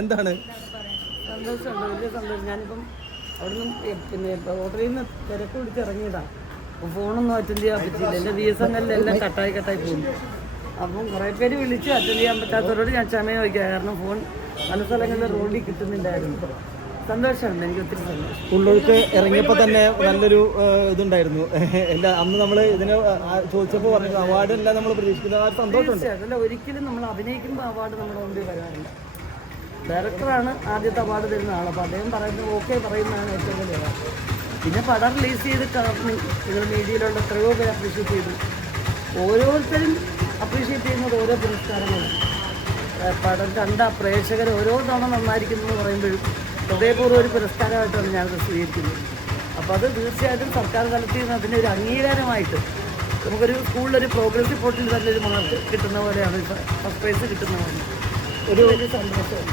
എന്താണ് സന്തോഷമുണ്ട്, വലിയ സന്തോഷം. ഞാനിപ്പം അവിടെ നിന്ന് പിന്നെ ഹോട്ടലിൽ നിന്ന് തിരക്ക് പിടിച്ച് ഇറങ്ങിയതാണ്. അപ്പം ഫോണൊന്നും അറ്റൻഡ് ചെയ്യാൻ പറ്റിയില്ല. എൻ്റെ BSNL എല്ലാം കട്ടായി പോകുന്നു. അപ്പം കുറേ പേര് വിളിച്ച് അറ്റൻഡ് ചെയ്യാൻ പറ്റാത്തവരോട് ഞാൻ ക്ഷമ ചോദിക്കുക. കാരണം ഫോൺ പല സ്ഥലങ്ങളിൽ റോഡിൽ കിട്ടുന്നില്ലായിരുന്നു. സന്തോഷമുണ്ട്, എനിക്ക് ഒത്തിരി സന്തോഷം. ഉള്ളൊഴുക്ക് ഇറങ്ങിയപ്പോൾ തന്നെ നല്ലൊരു ഇതുണ്ടായിരുന്നു. അന്ന് നമ്മൾ ഇതിനെ ചോദിച്ചപ്പോൾ പറഞ്ഞത് അവാർഡ് എല്ലാം നമ്മൾ പ്രതീക്ഷിക്കുന്നത്. ആ സന്തോഷമുണ്ട്. അതല്ല, ഒരിക്കലും നമ്മൾ അഭിനയിക്കുമ്പോൾ അവാർഡ് നമ്മുടെ മുമ്പിൽ വരാറില്ല. ഡയറക്ടറാണ് ആദ്യത്തെ അവാർഡ് തരുന്ന ആൾ. അപ്പോൾ അദ്ദേഹം പറയുന്നത് ഓക്കെ പറയുന്നതാണ് ഏറ്റവും വലിയ അവാർഡ്. പിന്നെ പടം റിലീസ് ചെയ്ത് നിങ്ങൾ മീഡിയയിലുള്ള എത്രയോ പേര് അപ്രീഷിയേറ്റ് ചെയ്തു. ഓരോരുത്തരും അപ്രീഷിയേറ്റ് ചെയ്യുന്നത് ഓരോ പുരസ്കാരങ്ങളാണ്. പടം കണ്ട പ്രേക്ഷകർ ഓരോ തവണ നന്നായിരിക്കുന്നു എന്ന് പറയുമ്പോഴും ഹൃദയപൂർവ്വം ഒരു പുരസ്കാരമായിട്ടാണ് ഞാനത് സ്വീകരിക്കുന്നത്. അപ്പോൾ അത് തീർച്ചയായിട്ടും സർക്കാർ തലത്തിൽ നിന്ന് അതിൻ്റെ ഒരു അംഗീകാരമായിട്ട് നമുക്കൊരു സ്കൂളിലൊരു പ്രോഗ്രസ് റിപ്പോർട്ടിൽ തന്നെ ഒരു മാർക്ക് കിട്ടുന്ന പോലെയാണ്, ഫസ്റ്റ് പ്രൈസ് കിട്ടുന്ന പോലെ ഒരു വലിയ സന്തോഷം.